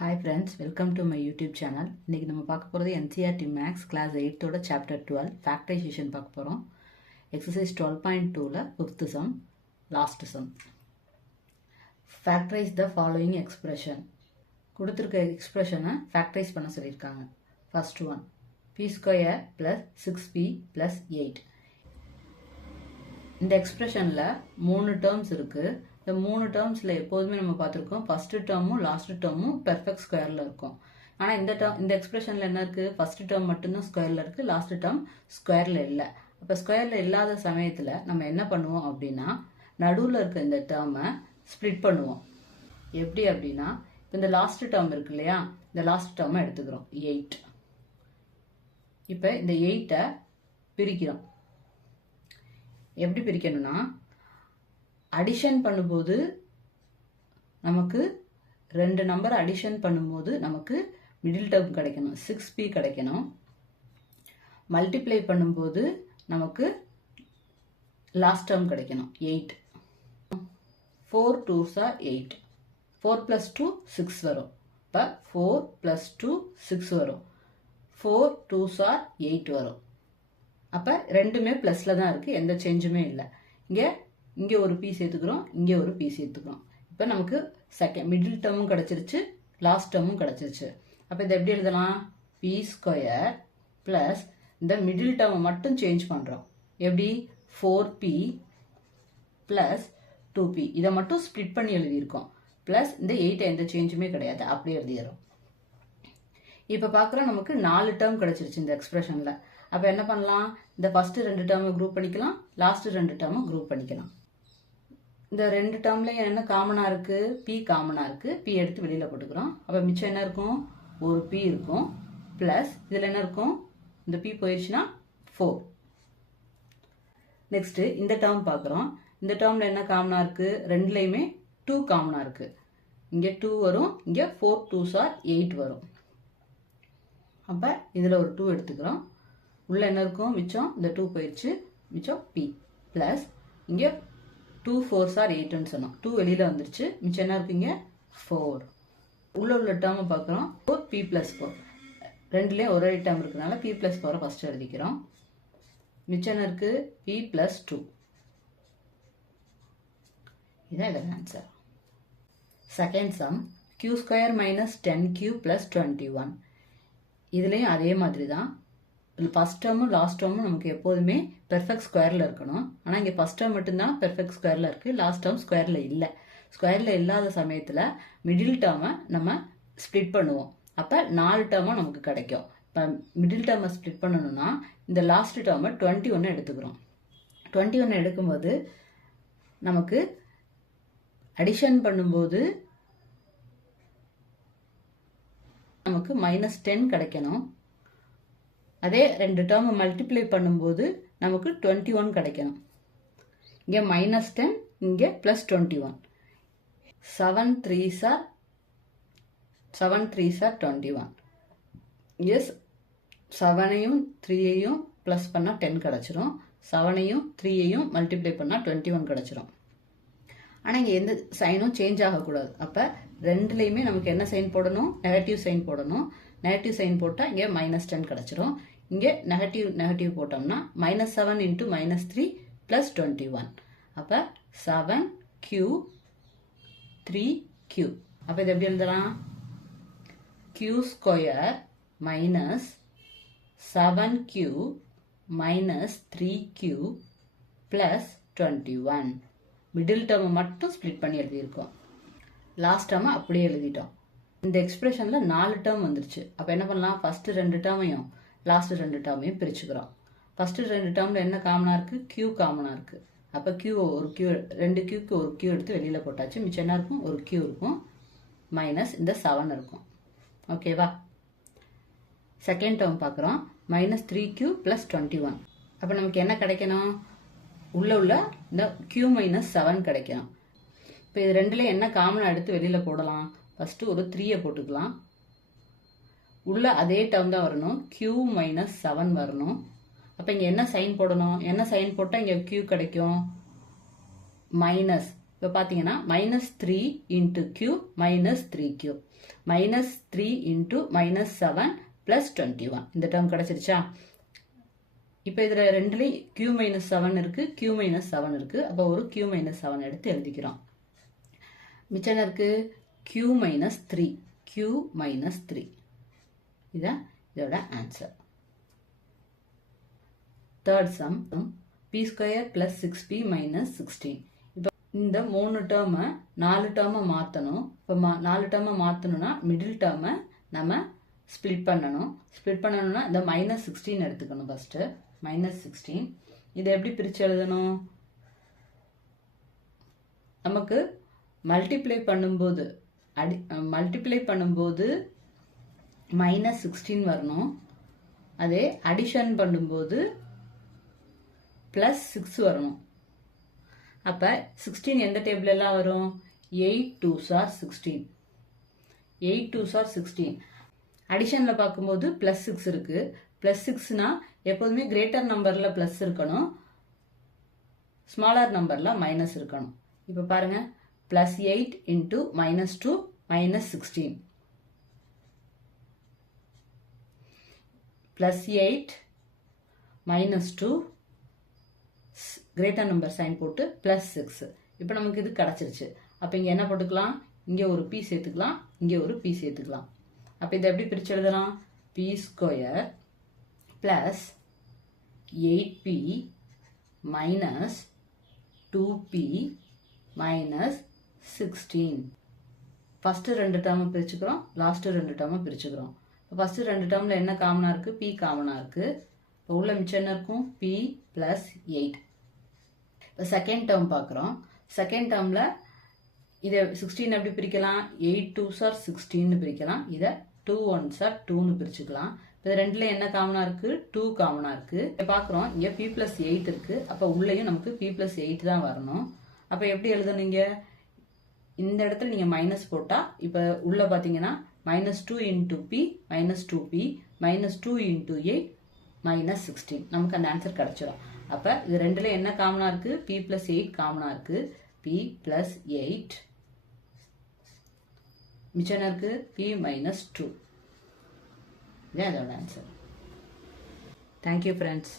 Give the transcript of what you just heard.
Hi friends, welcome to my YouTube channel. இன்னைக்கு நம்ம பார்க்க போகிறது NCERT Maths Class 8 Chapter 12 Factorization பார்க்க போகிறோம். Exercise 12.2ல 5th sum, last sum. Factorize the following expression. கொடுத்திருக்க எக்ஸ்பிரஷனை ஃபேக்டரைஸ் பண்ண சொல்லியிருக்காங்க. First one, p square plus 6p plus 8. இந்த எக்ஸ்பிரஷனில் 3 டேர்ம்ஸ் இருக்குது. இந்த 3 டேர்ம்ஸில் எப்போதுமே நம்ம பார்த்துருக்கோம் ஃபஸ்ட்டு டேர்மும் லாஸ்ட் டேர்மும் பெர்ஃபெக்ட் ஸ்கொயரில் இருக்கும். ஆனால் இந்த எக்ஸ்பிரஷனில் என்ன இருக்குது, ஃபஸ்ட்டு டேர்ம் மட்டும்தான் ஸ்கொயரில் இருக்குது, லாஸ்ட் டேர்ம் ஸ்கொயரில் இல்லை. அப்போ ஸ்கொயரில் இல்லாத சமயத்தில் நம்ம என்ன பண்ணுவோம் அப்படின்னா, நடுவில் இருக்க இந்த டேர்மை ஸ்ப்ளிட் பண்ணுவோம். எப்படி அப்படின்னா, இந்த லாஸ்ட் டேர்ம் இருக்கு இல்லையா, இந்த லாஸ்ட் டேர்மை எடுத்துக்கிறோம் 8. இப்போ இந்த 8ஐ பிரிக்கிறோம். எப்படி பிரிக்கணும்னா, அடிஷன் பண்ணும்போது நமக்கு 2 நம்பர் அடிஷன் பண்ணும்போது நமக்கு மிடில் டேர்ம் கிடைக்கணும், 6p கிடைக்கணும். மல்டிப்ளை பண்ணும்போது நமக்கு லாஸ்ட் டேர்ம் கிடைக்கணும் 8. 4 2s are 8. 4 plus 2 6 வரும். இப்போ 4 plus 2 6 வரும். 4 2s are 8 வரும். அப்போ ரெண்டுமே ப்ளஸில் தான் இருக்குது, எந்த சேஞ்சுமே இல்லை. இங்கே ஒரு பி சேர்த்துக்கிறோம், இங்கே ஒரு பி சேர்த்துக்கிறோம். இப்போ நமக்கு மிடில் டேர்மும் கிடச்சிருச்சு, லாஸ்ட் டேர்மும் கிடச்சிருச்சு. அப்போ இதை எப்படி எழுதலாம், பி ஸ்கொயர் ப்ளஸ் இந்த மிடில் டேர்மை மட்டும் சேஞ்ச் பண்ணுறோம். எப்படி 4p ப்ளஸ் 2p, இதை மட்டும் ஸ்ப்ளிட் பண்ணி எழுதியிருக்கோம். ப்ளஸ் இந்த 8 எந்த சேஞ்சுமே கிடையாது, அப்படியே எழுதிடுறோம். இப்போ பார்க்குறோம் நமக்கு 4 டேர்ம் கிடச்சிருச்சு இந்த எக்ஸ்பிரஷனில். அப்போ என்ன பண்ணலாம், இந்த ஃபஸ்ட்டு 2 டேர்மை குரூப் பண்ணிக்கலாம், லாஸ்ட்டு 2 டேர்மை குரூப் பண்ணிக்கலாம். இந்த 2 டேர்ம்லேயும் என்ன காமனாக இருக்குது, பி காமனாக இருக்குது. பி எடுத்து வெளியில் போட்டுக்கிறோம். அப்போ மிச்சம் என்ன இருக்கும், ஒரு பி இருக்கும். ப்ளஸ் இதில் என்ன இருக்கும், இந்த பி போயிடுச்சுன்னா 4. நெக்ஸ்ட்டு இந்த டேர்ம் பார்க்குறோம். இந்த டேர்மில் என்ன காமனாக இருக்குது, ரெண்டுலேயுமே 2 காமனாக இருக்குது. இங்கே 2 வரும், இங்கே 4 2s are 8 வரும். அப்போ இதில் ஒரு 2 எடுத்துக்கிறோம். உள்ளே என்ன இருக்கும், மிச்சம் இந்த 2 போயிடுச்சு, மிச்சம் பி ப்ளஸ் இங்கே 2 4s are 8ன்னு சொன்னோம். 2 வெளியில் வந்துருச்சு, மிச்சம் என்ன இருக்குங்க 4. உள்ள டேர்மை பார்க்குறோம். 4p + 4, ரெண்டுலேயும் ஒரே டேர்ம் இருக்கிறதுனால p + 4 ஃபஸ்ட்டு எழுதிக்கிறோம். மிச்சம் என்ன இருக்குது, p + 2. இதான் இதோட answer. Second sum, q square minus 10q + 21. இதுலேயும் அதே மாதிரி தான். ஃபஸ்ட் டேர்மும் லாஸ்ட் டேர்மும் நமக்கு எப்போதுமே பெர்ஃபெக்ட் ஸ்கொயரில் இருக்கணும். ஆனால் இங்கே ஃபஸ்ட் டேர்ம் மட்டும்தான் பெர்ஃபெக்ட் ஸ்கொயரில் இருக்குது, லாஸ்ட் டேர்ம் ஸ்கொயரில் இல்லை. ஸ்கொயரில் இல்லாத சமயத்தில் மிடில் டேர்மை நம்ம ஸ்ப்ளிட் பண்ணுவோம். அப்போ 4 டேர்மாக நமக்கு கிடைக்கும். இப்போ மிடில் டேர்மை ஸ்ப்ளிட் பண்ணணும்னா இந்த லாஸ்ட் டேர்மை 21 எடுத்துக்கிறோம். 21 எடுக்கும்போது நமக்கு அடிஷன் பண்ணும்போது நமக்கு -10 கிடைக்கணும். அதே 2 டேர்மை மல்டிப்ளை பண்ணும்போது நமக்கு 21 கிடைக்கணும். இங்கே -10, இங்கே +21. 7 3s are 21. எஸ், 7ஐயும் 3ஐயும் ப்ளஸ் பண்ணால் 10 கிடச்சிரும். 7ஐயும் 3ஐயும் மல்டிப்ளை பண்ணால் 21 கிடச்சிரும். ஆனால் இங்கே எந்த சைனும் சேஞ்ச் ஆகக்கூடாது. அப்போ ரெண்டுலேயுமே நமக்கு என்ன சைன் போடணும், நெகட்டிவ் சைன் போடணும். நெகட்டிவ் சைன் போட்டால் இங்கே -10 கிடச்சிரும். இங்கே நெகட்டிவ் போட்டோம்னா -7 × -3 + 21. அப்போ 7q 3q. அப்போ இது எப்படி எழுதலாம், q square minus 7q minus 3q + 21. Middle டேர்மை மட்டும் ஸ்ப்ளிட் பண்ணி எழுதியிருக்கோம், லாஸ்ட் டேர்மை அப்படியே எழுதிட்டோம். இந்த எக்ஸ்பிரஷனில் 4 டேர்ம் வந்துருச்சு. அப்போ என்ன பண்ணலாம், ஃபஸ்ட்டு 2 டேர்மையும் லாஸ்ட்டு 2 டேர்மையும் பிரிச்சுக்கிறோம். ஃபஸ்ட்டு 2 டேர்மில் என்ன காமனாக இருக்குது, q காமனாக இருக்குது. அப்போ ஒரு q 2 qக்கு ஒரு q எடுத்து வெளியில் போட்டாச்சு. மிச்சம் என்ன இருக்கும், ஒரு q இருக்கும், மைனஸ் இந்த 7 இருக்கும். ஓகேவா. செகண்ட் டேர்ம் பார்க்குறோம், -3q + 21. அப்போ நமக்கு என்ன கிடைக்கணும், உள்ள இந்த q - 7 கிடைக்கணும். இப்போ இது ரெண்டுலேயும் என்ன காமனாக எடுத்து வெளியில் போடலாம், ஃபஸ்ட்டு ஒரு 3ஐ போட்டுக்கலாம். உள்ள அதே டேர்ம் தான் வரணும், q - 7 வரணும். அப்போ இங்கே என்ன சைன் போடணும், என்ன சைன் போட்டால் இங்கே q கிடைக்கும், மைனஸ் இப்போ பார்த்தீங்கன்னா -3 இன்ட்டு கியூ -3q -3 இன்ட்டு -7 + 21 இந்த டேர்ம் கிடைச்சிருச்சா? இப்போ இதில் ரெண்டுலேயும் q-7 இருக்கு, q-7 இருக்கு. அப்போ ஒரு q-7 எடுத்து எழுதிக்கிறோம். மிச்சம் இருக்கு q-3 q-3 இதான் இதோட answer. Third sum p² + 6p - 16. இப்போ இந்த 3 டேர்மை 4 டேர்மை மாற்றணும். இப்போ 4 டேர்மை மாற்றணும்னா மிடில் டேர்மை நம்ம ஸ்ப்ளிட் பண்ணணும். ஸ்ப்ளிட் பண்ணணும்னா இந்த -16 எடுத்துக்கணும். ஃபஸ்ட்டு -16 இதை எப்படி பிரித்து எழுதணும்? நமக்கு மல்டிப்ளை பண்ணும்போது -16 வரணும். அதே அடிஷன் பண்ணும்போது +6 வரணும். அப்போ 16 எந்த டேபிள் எல்லாம் வரும்? 8 2s are 16. 8 2s are 16. அடிஷனில் பார்க்கும்போது +6 இருக்கு. +6னா எப்போதுமே கிரேட்டர் நம்பரில் ப்ளஸ் இருக்கணும், ஸ்மாலர் நம்பரில் மைனஸ் இருக்கணும். இப்போ பாருங்க, +8 இன்ட்டு -2 -16 +8 -2 கிரேட்டர் நம்பர் சைன் போட்டு +6. இப்போ நமக்கு இது கிடச்சிருச்சு. அப்போ இங்கே என்ன போட்டுக்கலாம்? இங்கே ஒரு p சேர்த்துக்கலாம், இங்கே ஒரு p சேர்த்துக்கலாம். அப்போ இதை எப்படி பிரித்து எழுதலாம்? p² + 8p - 2p - 16. ஃபஸ்ட்டு 2 டேர்மை பிரிச்சுக்கிறோம், லாஸ்ட்டு 2 டேர்மை பிரிச்சுக்கிறோம். இப்போ ஃபஸ்ட்டு 2 டேர்மில் என்ன காமனாக இருக்குது? p காமனாக இருக்குது. இப்போ உள்ள மிச்சம் என்ன இருக்கும்? p + 8. இப்போ செகண்ட் டேர்ம் பார்க்குறோம். செகண்ட் டேர்மில் இதை 16 எப்படி பிரிக்கலாம்? 8 2s are 16 பிரிக்கலாம். இதை 2 1s are 2ன்னு பிரிச்சுக்கலாம். இப்போ ரெண்டுல என்ன காமனாக இருக்குது? 2 காமனாக இருக்குது. இப்போ பார்க்குறோம், இங்கே p + 8 இருக்குது. அப்போ உள்ளேயும் நமக்கு p + 8 தான் வரணும். அப்போ எப்படி எழுதணுங்க? இந்த இடத்துல நீங்கள் மைனஸ் போட்டால் இப்போ உள்ளே பார்த்தீங்கன்னா -2 இன்ட்டு p -2p -2 இன்ட்டு 8 -16 நமக்கு அந்த ஆன்சர் கிடச்சிடும். அப்போ இது ரெண்டுல என்ன காமனாக இருக்குது? p + 8 காமனாக இருக்குது. p + 8 மிச்சம் இருக்கு p - 2. இதான் அதோட ஆன்சர். Thank you friends.